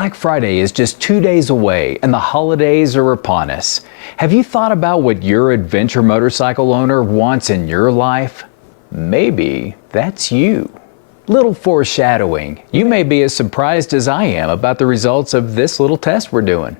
Black Friday is just 2 days away and the holidays are upon us. Have you thought about what your adventure motorcycle owner wants in your life? Maybe that's you. Little foreshadowing, you may be as surprised as I am about the results of this little test we're doing.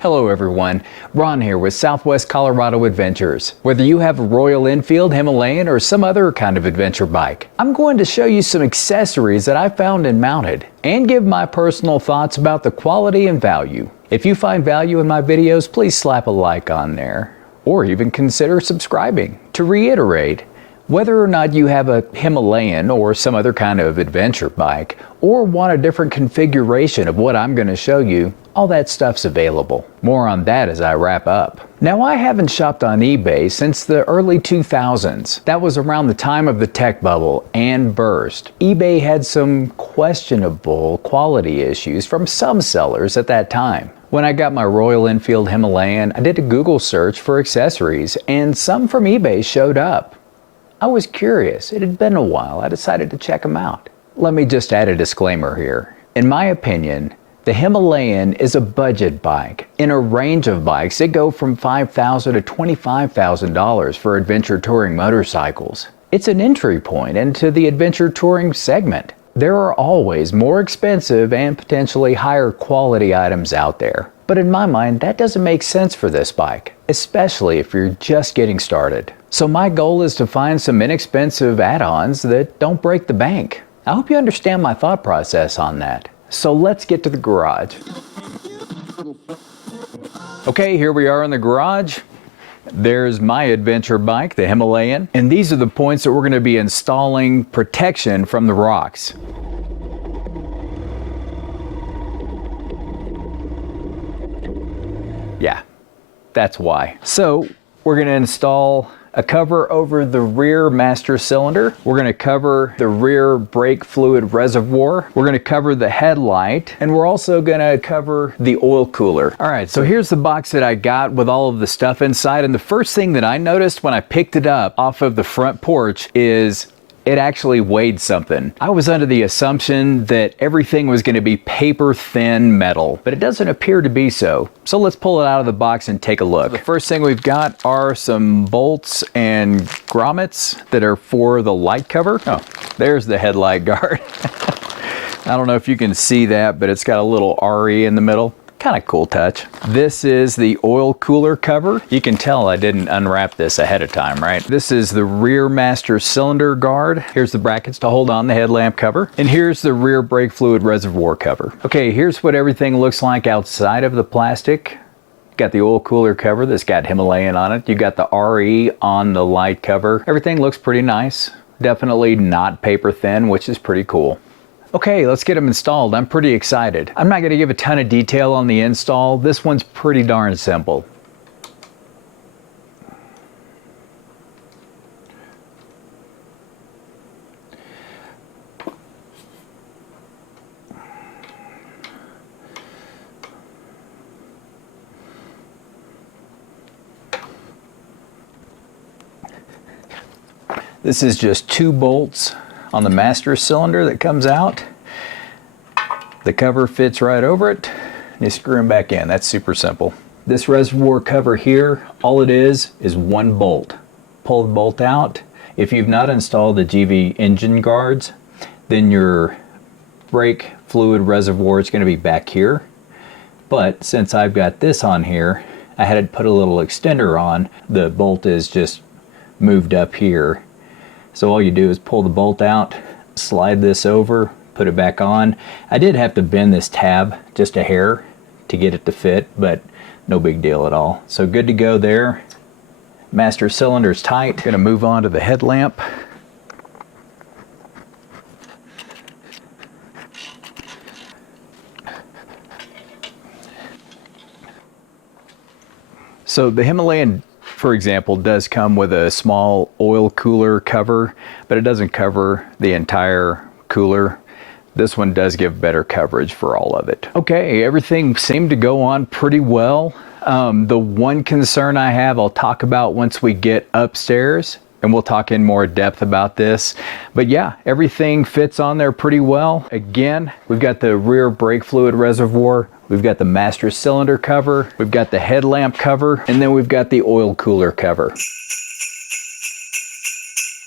Hello everyone, Ron here with Southwest Colorado Adventures. Whether you have a Royal Enfield Himalayan or some other kind of adventure bike, I'm going to show you some accessories that I found and mounted, and give my personal thoughts about the quality and value. If you find value in my videos, please slap a like on there, or even consider subscribing. To reiterate, whether or not you have a Himalayan or some other kind of adventure bike, or want a different configuration of what I'm going to show you, all that stuff's available. More on that as I wrap up. Now, I haven't shopped on eBay since the early 2000s. That was around the time of the tech bubble and burst. eBay had some questionable quality issues from some sellers at that time. When I got my Royal Enfield Himalayan, I did a Google search for accessories, and some from eBay showed up. I was curious. It had been a while. I decided to check them out. Let me just add a disclaimer here. In my opinion, the Himalayan is a budget bike. In a range of bikes, they go from $5,000 to $25,000 for adventure touring motorcycles. It's an entry point into the adventure touring segment. There are always more expensive and potentially higher quality items out there. But in my mind, that doesn't make sense for this bike, especially if you're just getting started. So my goal is to find some inexpensive add-ons that don't break the bank. I hope you understand my thought process on that. So let's get to the garage. Okay, here we are in the garage. There's my adventure bike, the Himalayan, and these are the points that we're going to be installing protection from the rocks. Yeah, that's why. So we're going to install a cover over the rear master cylinder. We're going to cover the rear brake fluid reservoir. We're going to cover the headlight, and we're also going to cover the oil cooler. All right, so here's the box that I got with all of the stuff inside, and the first thing that I noticed when I picked it up off of the front porch is it actually weighed something. I was under the assumption that everything was going to be paper thin metal, but it doesn't appear to be so. So let's pull it out of the box and take a look. The first thing we've got are some bolts and grommets that are for the light cover. Oh, there's the headlight guard. I don't know if you can see that, but it's got a little RE in the middle. Kind of cool touch. This is the oil cooler cover. You can tell I didn't unwrap this ahead of time, right? This is the rear master cylinder guard. Here's the brackets to hold on the headlamp cover. And here's the rear brake fluid reservoir cover. Okay, here's what everything looks like outside of the plastic. Got the oil cooler cover that's got Himalayan on it. You got the RE on the light cover. Everything looks pretty nice. Definitely not paper thin, which is pretty cool. Okay, let's get them installed. I'm pretty excited. I'm not going to give a ton of detail on the install. This one's pretty darn simple. This is just 2 bolts on the master cylinder that comes out. The cover fits right over it. You screw them back in. That's super simple. This reservoir cover here, all it is 1 bolt. Pull the bolt out. If you've not installed the GV engine guards, then your brake fluid reservoir is going to be back here. But since I've got this on here, I had to put a little extender on. The bolt is just moved up here. So all you do is pull the bolt out, slide this over, put it back on. I did have to bend this tab just a hair to get it to fit, but no big deal at all. So good to go there. Master cylinder's tight. Gonna move on to the headlamp. So the Himalayan, for example, does come with a small oil cooler cover, but it doesn't cover the entire cooler. This one does give better coverage for all of it. Okay, everything seemed to go on pretty well. The one concern I have, I'll talk about once we get upstairs, and we'll talk in more depth about this. But yeah, everything fits on there pretty well. Again, we've got the rear brake fluid reservoir, we've got the master cylinder cover, we've got the headlamp cover, and then we've got the oil cooler cover.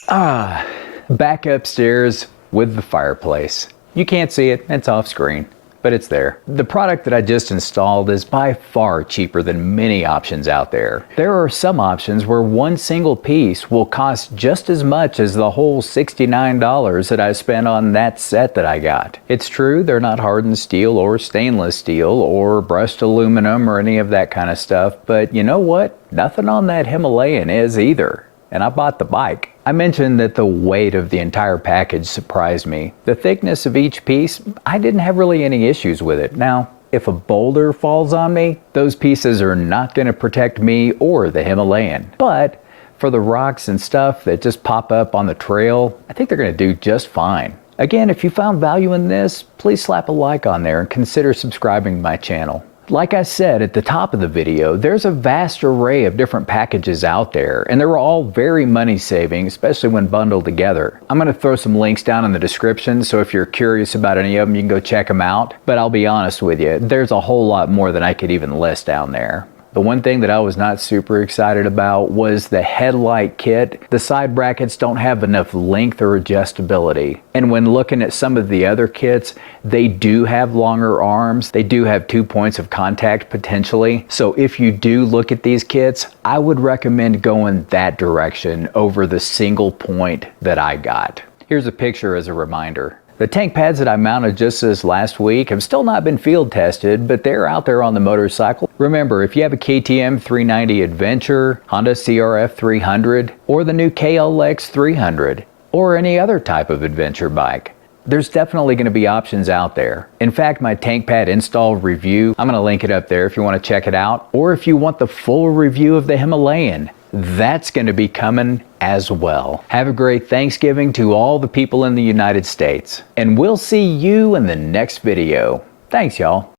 Back upstairs with the fireplace. You can't see it, it's off screen, but it's there. The product that I just installed is by far cheaper than many options out there. There are some options where one single piece will cost just as much as the whole $69 that I spent on that set that I got. It's true, they're not hardened steel or stainless steel or brushed aluminum or any of that kind of stuff, but you know what? Nothing on that Himalayan is either. And I bought the bike. I mentioned that the weight of the entire package surprised me. The thickness of each piece, I didn't have really any issues with it. Now, if a boulder falls on me, those pieces are not going to protect me or the Himalayan. But for the rocks and stuff that just pop up on the trail, I think they're going to do just fine. Again, if you found value in this, please slap a like on there and consider subscribing to my channel. Like I said at the top of the video, there's a vast array of different packages out there, and they're all very money saving, especially when bundled together. I'm going to throw some links down in the description, so if you're curious about any of them, you can go check them out. But I'll be honest with you, there's a whole lot more than I could even list down there. The one thing that I was not super excited about was the headlight kit. The side brackets don't have enough length or adjustability. And when looking at some of the other kits, they do have longer arms. They do have 2 points of contact potentially. So if you do look at these kits, I would recommend going that direction over the single point that I got. Here's a picture as a reminder. The tank pads that I mounted just this last week have still not been field tested, but they're out there on the motorcycle. Remember, if you have a KTM 390 Adventure, Honda CRF 300, or the new KLX 300, or any other type of adventure bike, there's definitely going to be options out there. In fact, my tank pad install review, I'm going to link it up there if you want to check it out, or if you want the full review of the Himalayan, that's going to be coming as well. Have a great Thanksgiving to all the people in the United States, and we'll see you in the next video. Thanks, y'all.